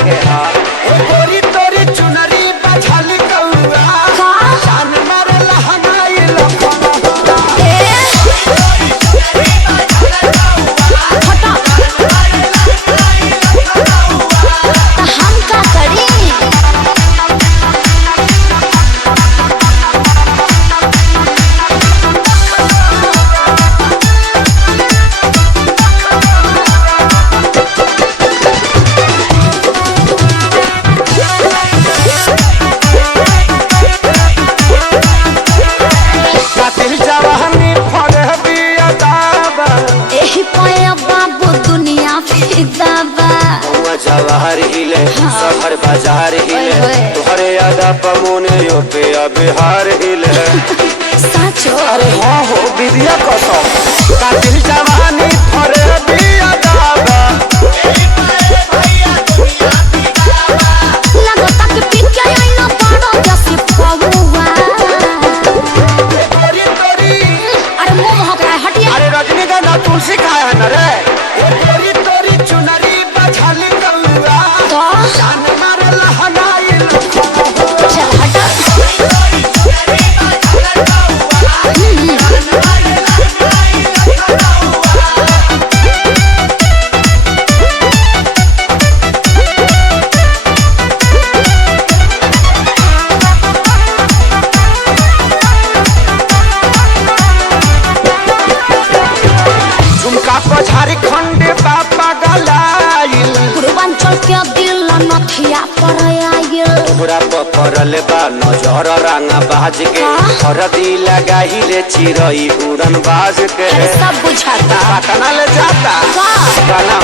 हमरा के गोरी तोरी चुनरी बझली कौआ जान मारे लहंगाई लखनऊ हम का करी जवाहर हिले शहर बाजार हिले तुहरे यादा पमोने यो पे बिहार हिले साचो अरे हाँ हो विद्या कसम कातिल जवानी थरे बिया दाबा लगता कि पिके आइना बड़ो जसी पहुआ गोरी तोरी अरे मुंह महक रहा है हटिए अरे रजनीगंधा तुलसी खाया है ना रे गोरी तोरी चुनरी बझली कौआ जान मारे लहंगाई चल हटा झुमका को झारखंड बापा गलाइल पूर्वांचल के दिल नथिया पर आइल तोहरा पकड़ल बा नजर रंगा बाज के हरदी लगाही रे चिरई उड़न बाज के सब बुझाता पटना ले जाता का गाना